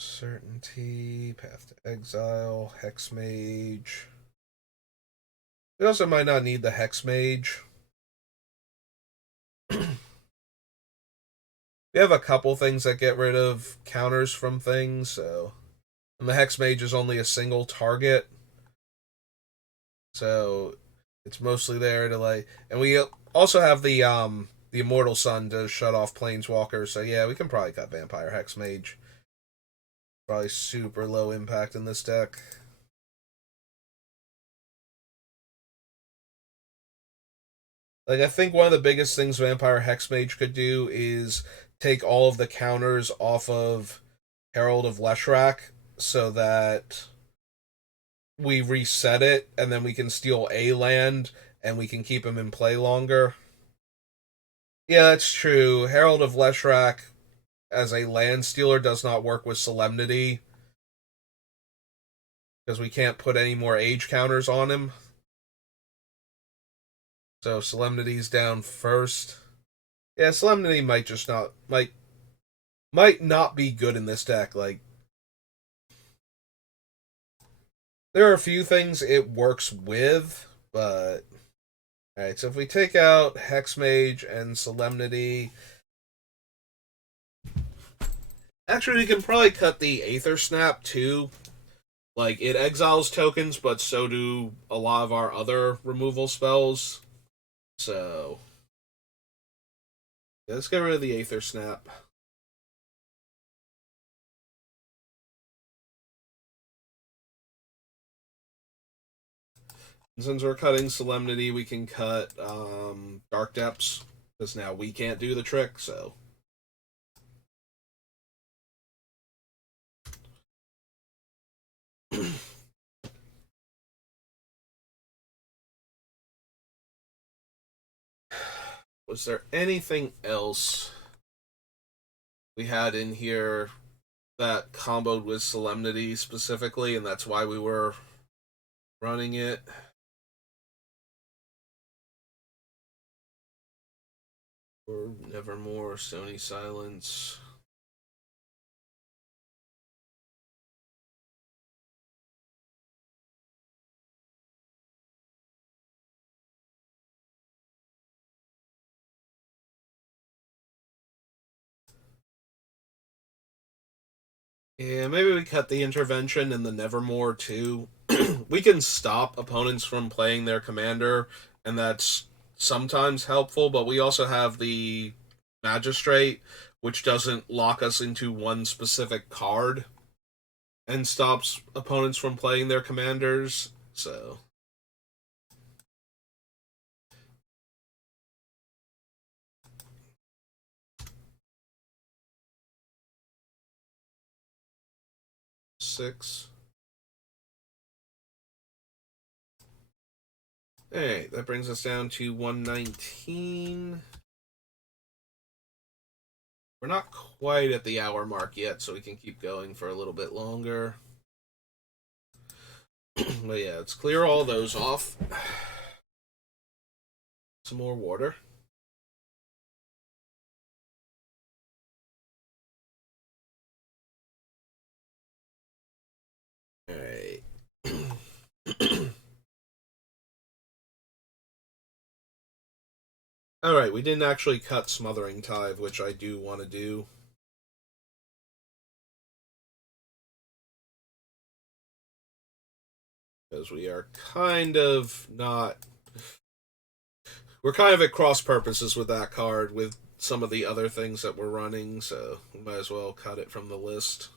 Certainty, Path to Exile, Hex Mage. We also might not need the Hex Mage. We have a couple things that get rid of counters from things, so. And the Hex Mage is only a single target, so it's mostly there to like. And we also have the Immortal Sun to shut off Planeswalkers, so yeah, we can probably cut Vampire Hex Mage. Probably super low impact in this deck. Like, I think one of the biggest things Vampire Hexmage could do is take all of the counters off of Herald of Leshrac so that we reset it and then we can steal a land and we can keep him in play longer. Yeah, that's true. Herald of Leshrac as a land stealer does not work with Solemnity because we can't put any more age counters on him. So Solemnity's down first. Yeah, Solemnity might just not might not be good in this deck. Like, there are a few things it works with, but alright, so if we take out Hexmage and Solemnity. Actually, we can probably cut the Aether Snap too. Like, it exiles tokens, but so do a lot of our other removal spells. So yeah, let's get rid of the Aether Snap. And since we're cutting Solemnity, we can cut Dark Depths, because now we can't do the trick, so. Was there anything else we had in here that comboed with Solemnity specifically, and that's why we were running it? Or Nevermore, Stony Silence. Yeah, maybe we cut the Intervention and the Nevermore too. We can stop opponents from playing their commander, and that's sometimes helpful, but we also have the Magistrate, which doesn't lock us into one specific card and stops opponents from playing their commanders, so. Six. Alright, that brings us down to 119. We're not quite at the hour mark yet, so we can keep going for a little bit longer. But yeah, let's clear all those off. Some more water. Alright. Alright, we didn't actually cut Smothering Tithe, which I do want to do. Because we are kind of not. We're kind of at cross purposes with that card with some of the other things that we're running, so we might as well cut it from the list.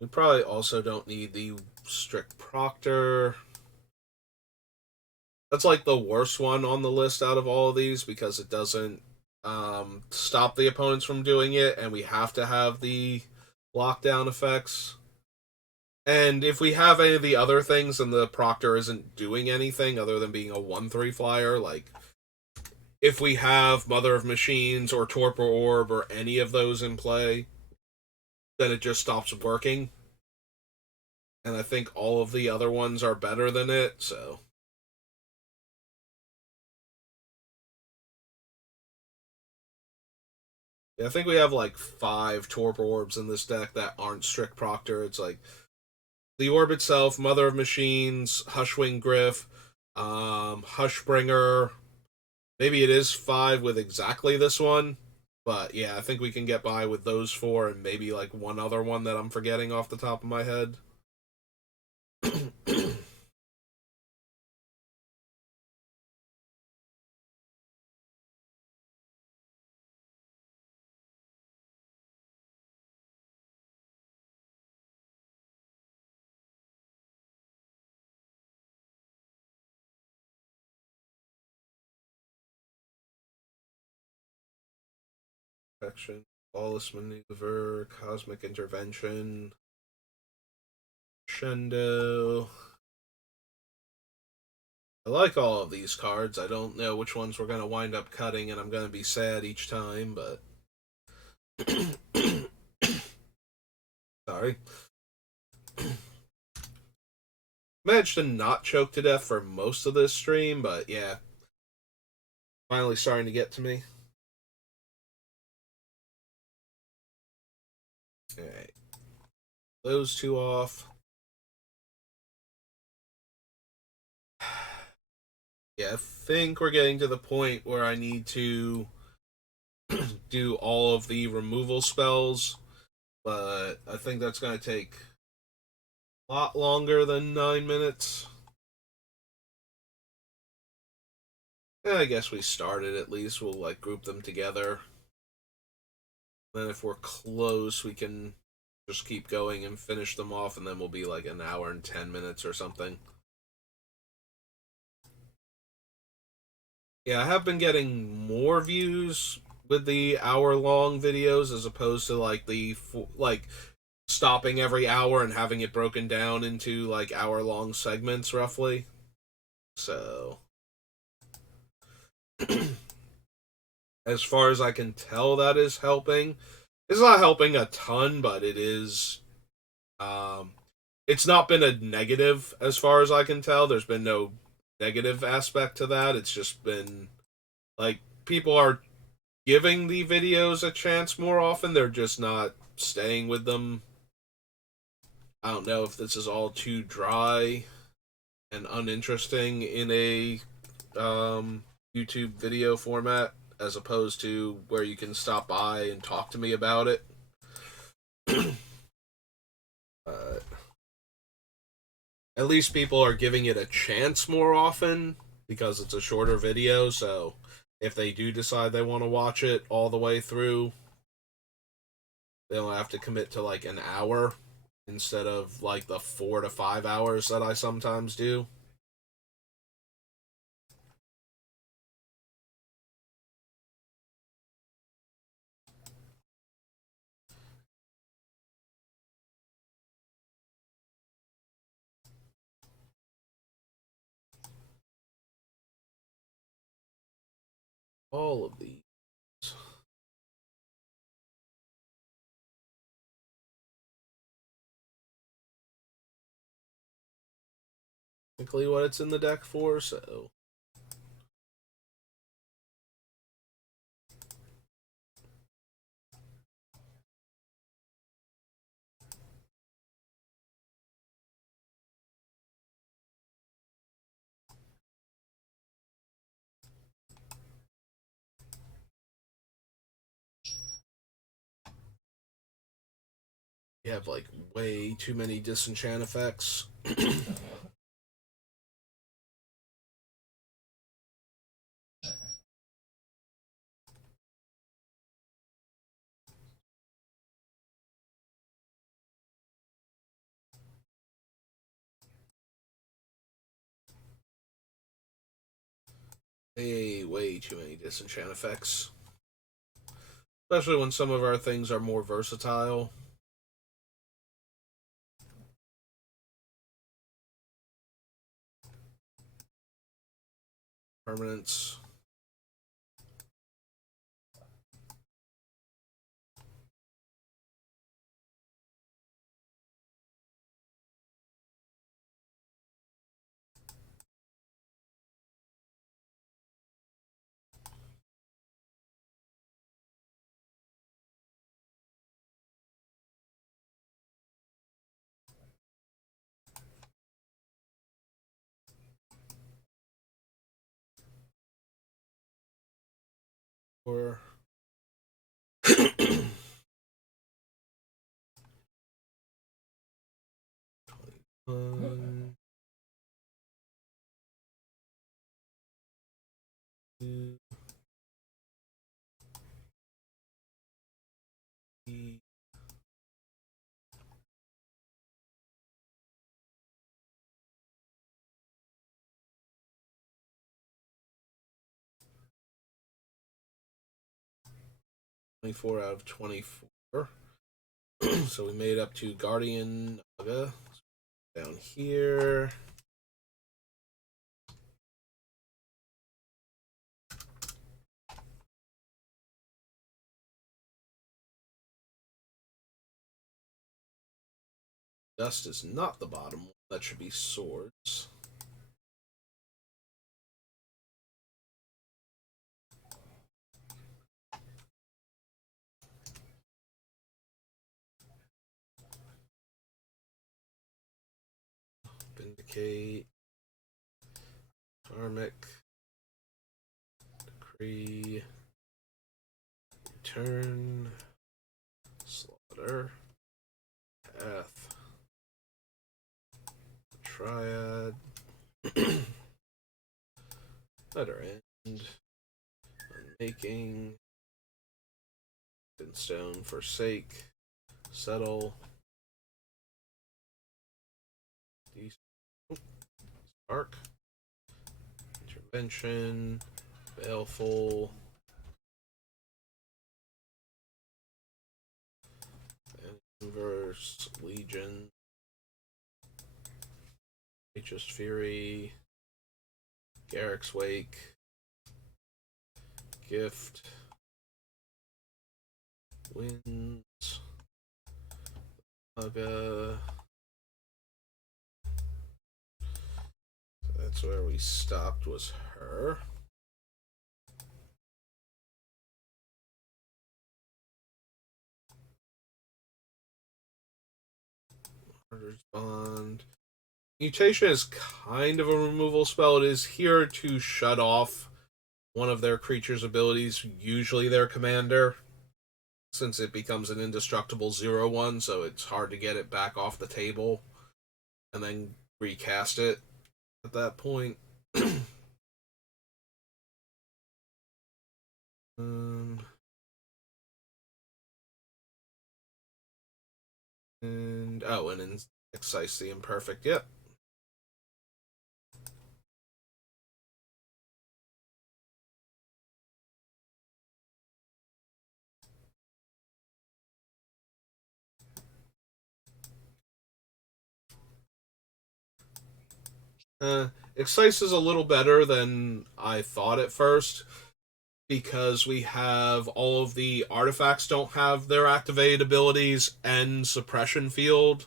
We probably also don't need the Strict Proctor. That's like the worst one on the list out of all of these because it doesn't stop the opponents from doing it, and we have to have the lockdown effects. And if we have any of the other things and the Proctor isn't doing anything other than being a 1/3 flyer, like if we have Mother of Machines or Torpor Orb or any of those in play, then it just stops working. And I think all of the other ones are better than it, so. Yeah, I think we have like 5 Torpor Orbs in this deck that aren't Strict Proctor. It's like the orb itself, Mother of Machines, Hushwing Griff, Hushbringer. Maybe it is 5 with exactly this one. But yeah, I think we can get by with those 4 and maybe like one other one that I'm forgetting off the top of my head. Action, Lawless Maneuver, Cosmic Intervention, Shendo. I like all of these cards. I don't know which ones we're going to wind up cutting, and I'm going to be sad each time, but. Sorry. Managed to not choke to death for most of this stream, but yeah. Finally starting to get to me. Alright. Those 2 off. Yeah, I think we're getting to the point where I need to do all of the removal spells, but I think that's going to take a lot longer than 9 minutes. Yeah, I guess we started at least. We'll like group them together. Then if we're close, we can just keep going and finish them off, and then we'll be like an hour and 10 minutes or something. Yeah, I have been getting more views with the hour-long videos as opposed to like the like stopping every hour and having it broken down into like hour-long segments roughly. So as far as I can tell, that is helping. It's not helping a ton, but it is. Um, it's not been a negative as far as I can tell. There's been no negative aspect to that. It's just been like people are giving the videos a chance more often. They're just not staying with them. I don't know if this is all too dry and uninteresting in a YouTube video format as opposed to where you can stop by and talk to me about it. uh, at least people are giving it a chance more often because it's a shorter video. So if they do decide they want to watch it all the way through, they don't have to commit to like an hour instead of like the 4 to 5 hours that I sometimes do. All of these. Technically, what it's in the deck for, so. You have like way too many disenchant effects. Way too many disenchant effects. Especially when some of our things are more versatile. Permanents. Or um, 2, 24 out of 24. So we made up to Guardian Naga down here. Dust is not the bottom one. That should be swords. Vindicate. Karmic. Decree. Return. Slaughter. Path. Triad. Letter end. Unmaking. Stone. Forsake. Settle. Spark. Intervention. Baleful. Inverse. Legion. Nature's Fury. Garrick's Wake. Gift. Winds. Naga. That's where we stopped, was her. Martyr's Bond. Mutation is kind of a removal spell. It is here to shut off one of their creatures' abilities, usually their commander, since it becomes an indestructible 0/1, so it's hard to get it back off the table and then recast it at that point. And Excise the Imperfect. Yep. Excise is a little better than I thought at first, because we have all of the artifacts don't have their activated abilities and suppression field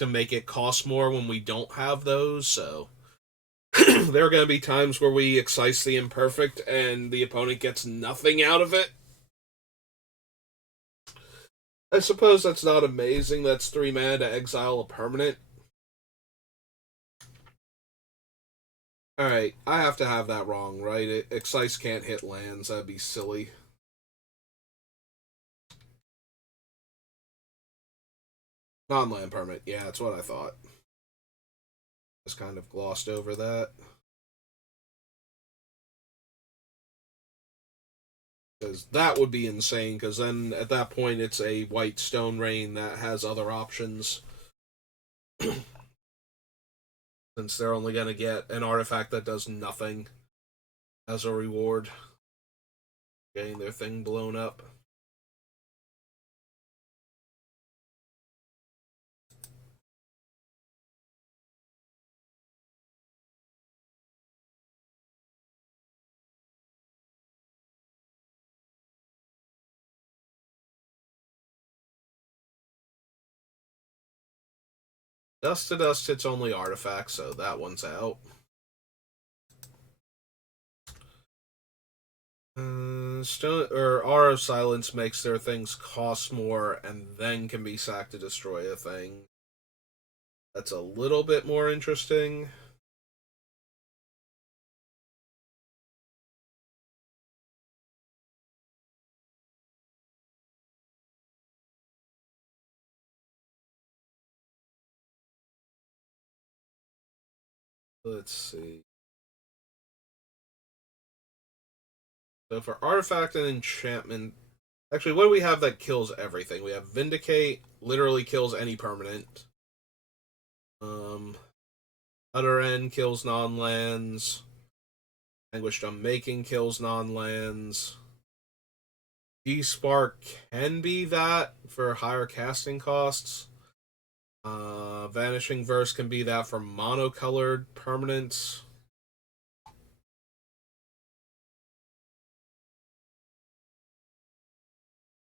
to make it cost more when we don't have those. So there are going to be times where we excise the Imperfect and the opponent gets nothing out of it. I suppose that's not amazing. That's 3 mana to exile a permanent. Alright, I have to have that wrong, right? Excise can't hit lands. That'd be silly. Non-land permanent. Yeah, that's what I thought. Just kind of glossed over that. Because that would be insane, because then at that point it's a white Stone Rain that has other options. Since they're only going to get an artifact that does nothing as a reward. Getting their thing blown up. Dust to Dust hits only artifacts, so that one's out. Stone or Aura of Silence makes their things cost more and then can be sacked to destroy a thing. That's a little bit more interesting. Let's see. So for artifact and enchantment, actually, what do we have that kills everything? We have Vindicate, literally kills any permanent. Um, Utter End kills non-lands. Anguished Unmaking kills non-lands. D-Spark can be that for higher casting costs. Vanishing Verse can be that for monocolored permanents.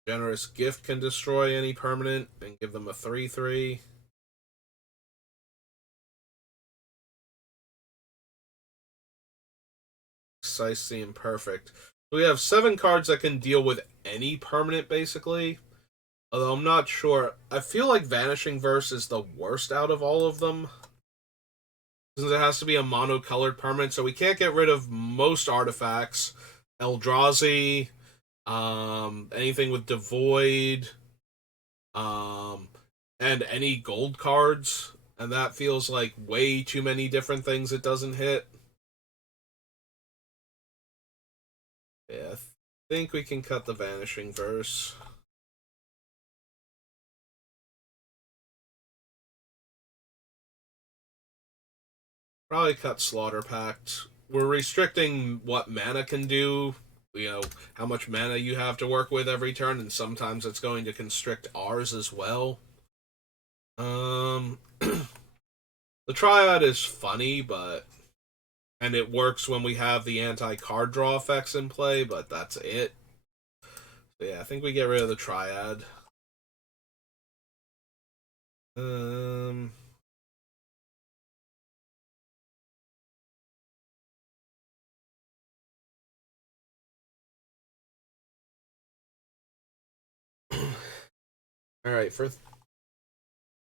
Generous Gift can destroy any permanent and give them a 3/3. Precisely Imperfect. We have 7 cards that can deal with any permanent, basically. Although I'm not sure. I feel like Vanishing Verse is the worst out of all of them. Since it has to be a monocolored permanent, so we can't get rid of most artifacts. Eldrazi, anything with Devoid, um, and any gold cards. And that feels like way too many different things it doesn't hit. Yeah, I think we can cut the Vanishing Verse. Probably cut Slaughter Pact. We're restricting what mana can do. You know, how much mana you have to work with every turn, and sometimes it's going to constrict ours as well. The Triad is funny, but and it works when we have the anti-card draw effects in play, but that's it. So yeah, I think we get rid of the Triad. Um, all right,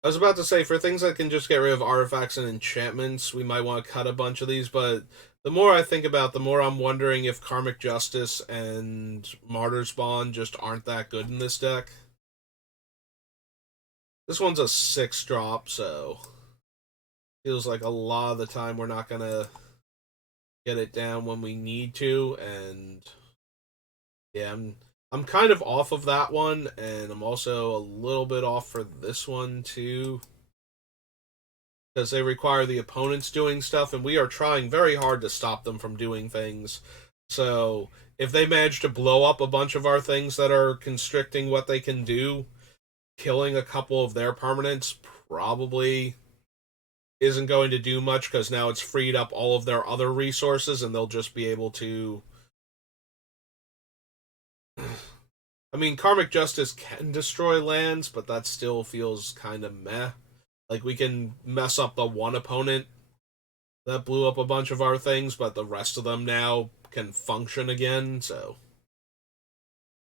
I was about to say, for things that can just get rid of artifacts and enchantments, we might want to cut a bunch of these, but the more I think about, the more I'm wondering if Karmic Justice and Martyr's Bond just aren't that good in this deck. This one's a 6-drop, so feels like a lot of the time we're not gonna get it down when we need to, and yeah, I'm kind of off of that one, and I'm also a little bit off for this one too, because they require the opponents doing stuff, and we are trying very hard to stop them from doing things. So if they manage to blow up a bunch of our things that are constricting what they can do, killing a couple of their permanents probably isn't going to do much, because now it's freed up all of their other resources, and they'll just be able to. I mean, Karmic Justice can destroy lands, but that still feels kind of meh. Like, we can mess up the one opponent that blew up a bunch of our things, but the rest of them now can function again, so.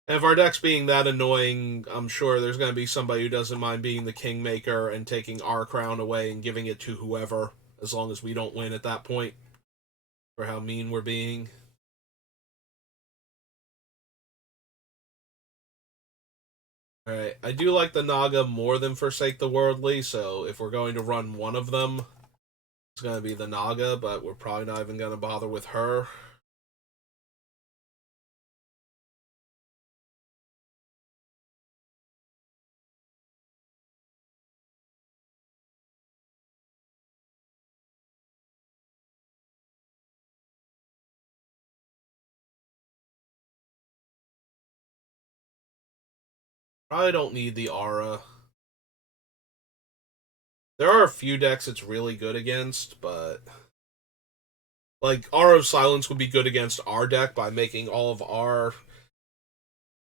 And if our deck's being that annoying, I'm sure there's going to be somebody who doesn't mind being the Kingmaker and taking our crown away and giving it to whoever, as long as we don't win at that point, for how mean we're being. Alright, I do like the Naga more than Forsake the Worldly, so if we're going to run one of them, it's going to be the Naga, but we're probably not even going to bother with her. Probably don't need the Aura. There are a few decks it's really good against, but like Aura of Silence would be good against our deck by making all of our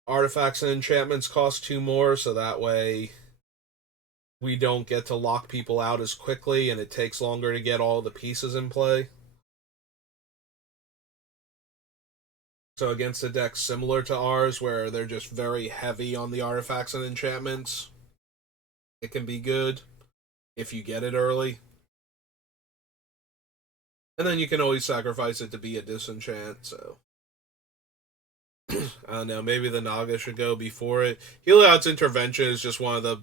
artifacts and enchantments cost 2 more, so that way we don't get to lock people out as quickly and it takes longer to get all the pieces in play. So against a deck similar to ours, where they're just very heavy on the artifacts and enchantments, it can be good if you get it early. And then you can always sacrifice it to be a disenchant, so. I don't know, maybe the Naga should go before it. Heliod's Intervention is just one of the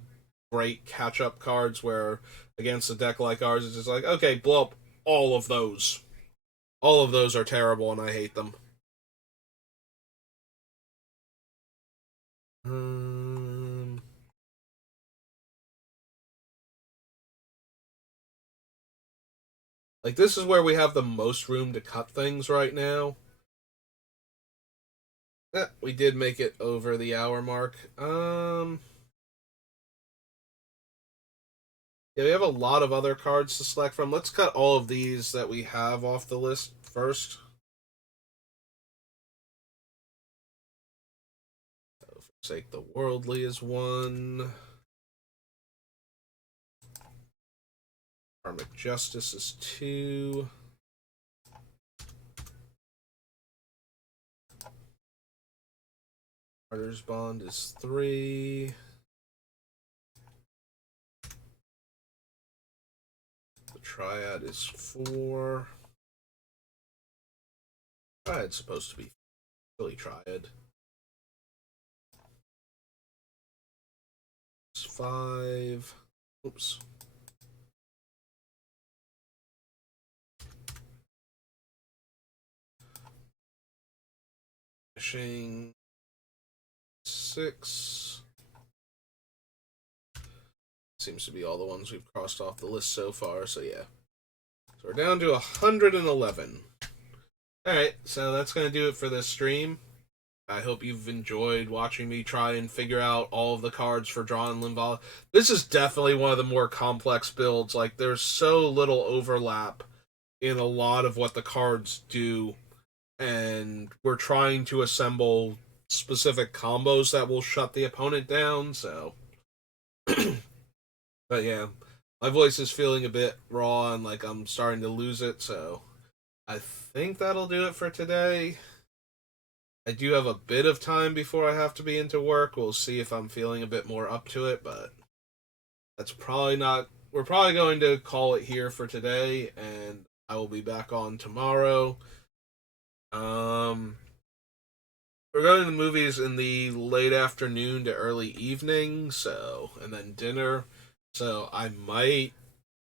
great catch-up cards where against a deck like ours, it's just like, okay, blow up all of those. All of those are terrible, and I hate them. Um, like this is where we have the most room to cut things right now. We did make it over the hour mark. Yeah, we have a lot of other cards to select from. Let's cut all of these that we have off the list first. So, Forsake the Worldly is one. Karmic Justice is two. Martyr's Bond is three. The Triad is four. Triad's supposed to be Philly Triad. It's five. Oops. Finishing six. Seems to be all the ones we've crossed off the list so far, so yeah. So we're down to 111. Alright, so that's going to do it for this stream. I hope you've enjoyed watching me try and figure out all of the cards for Drana and Linvala. This is definitely one of the more complex builds. Like, there's so little overlap in a lot of what the cards do, and we're trying to assemble specific combos that will shut the opponent down, so... But yeah, my voice is feeling a bit raw and like I'm starting to lose it, so I think that'll do it for today. I do have a bit of time before I have to be into work. We'll see if I'm feeling a bit more up to it, but that's probably not. We're probably going to call it here for today, and I will be back on tomorrow. We're going to the movies in the late afternoon to early evening, so and then dinner. So I might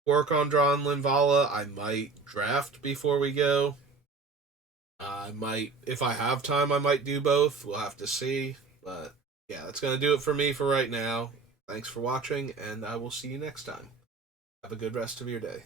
work on Drana and Linvala. I might draft before we go. I might, if I have time, I might do both. We'll have to see. But yeah, that's going to do it for me for right now. Thanks for watching, and I will see you next time. Have a good rest of your day.